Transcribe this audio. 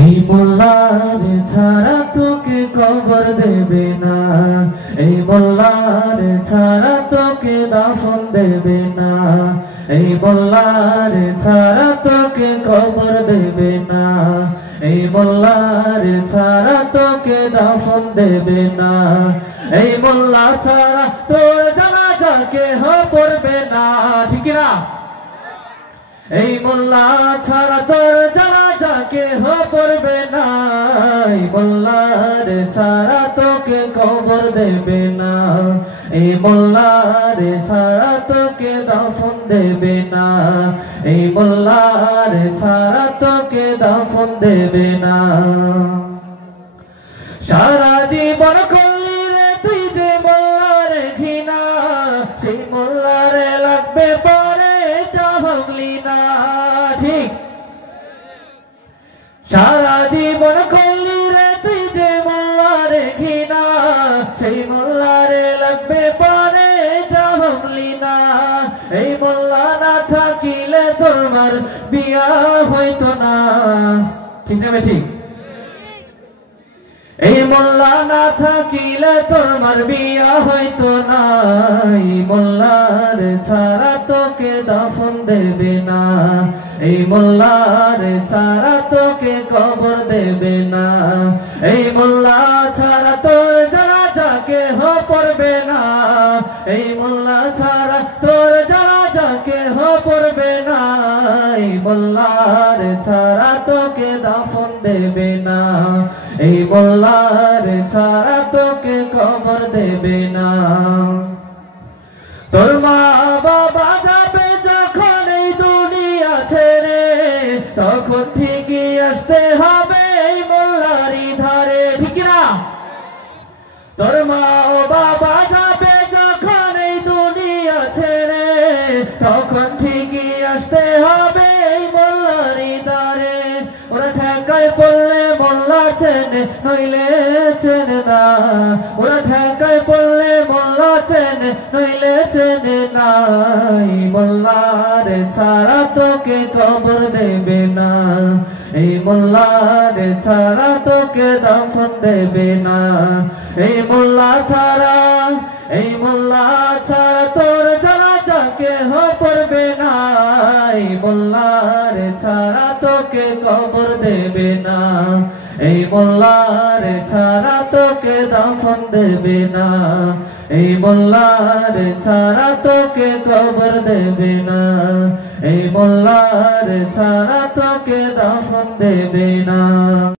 এই মোল্লার ছাড়া তোকে কবর দেবে না, এই মোল্লার ছাড়া তোকে দাফন দেবে না, এই মোল্লার ছাড়া তোকে কবর দেবে না, এই মোল্লার ছাড়া তোকে দাফন দেবে না, এই মোল্লা ছাড়া তোর জানাজা কেহ পড়বে না, ঠিক না? এই মোল্লা ছাড়া তোর জানাজা কেহ পড়বে না, এই মোল্লার ছাড়া তোকে কবর দেবে না, এই মোল্লার ছাড়া তোকে দাফন দেবে না, এই মোল্লার ছাড়া তোকে দাফন দেবে না। সারা জীবন করলি রে তুই যে মোল্লার ঘৃণা, সেই মোল্লারে লাগবে পরে এটা ভাবলি না, ঠিক? সারা জীবন করলি রে তুই যে মোল্লার ঘৃণা, সেই মোল্লারে লাগবে পরে এটা ভাবলি না, এই মোল্লা না থাকিলে তোমার বিয়া হইতো না, ঠিক না? ঠিক। এই মোল্লা না থাকিলে তোমার বিয়া হইতো না, এই মোল্লার ছাড়া তোকে দাফন দেবে না, এই মোল্লার ছাড়া তোকে কবর দেবে না, এই মোল্লা ছাড়া তোর জানাজা কেহ পড়বে না, এই মোল্লা ছাড়া তোর জানাজা কেহ পড়বে না, এই মোল্লার ছাড়া তোকে দাফন দেবে না, এই মোল্লার ছাড়া তোকে কবর দেবে না। তোর মা বাবা যাবে যখন এই দুনিয়া ছেড়ে, তখন ঠিকই আসতে হবে এই মোল্লারি ধারে, ঠিক না? তোর মা ও বাবা যাবে যখন এই দুনিয়া ছেড়ে, তখন ঠিকই আসতে হবে এই মোল্লারি ধারে। ওরা ঠেকায় পড়লে মোল্লা চেনে নইলে চেনে না, ওরা ঠেকায় পড়লে মোল্লা চেনে নইলে চেনে না, এই মোল্লার ছাড়া তোকে কবর দেবে না, এই মোল্লার ছাড়া তোকে দাফন দেবে না, এই মোল্লা ছাড়া, এই মোল্লা ছাড়া তোর জানাজা কেহ পড়বে না, এই মোল্লার ছাড়া তোকে কবর দেবে না, এই মোল্লার ছাড়া তোকে দাফন দেবে না, এই মোল্লার ছাড়া তোকে কবর দেবে না, এই মোল্লার ছাড়া তোকে দাফন দেবে না।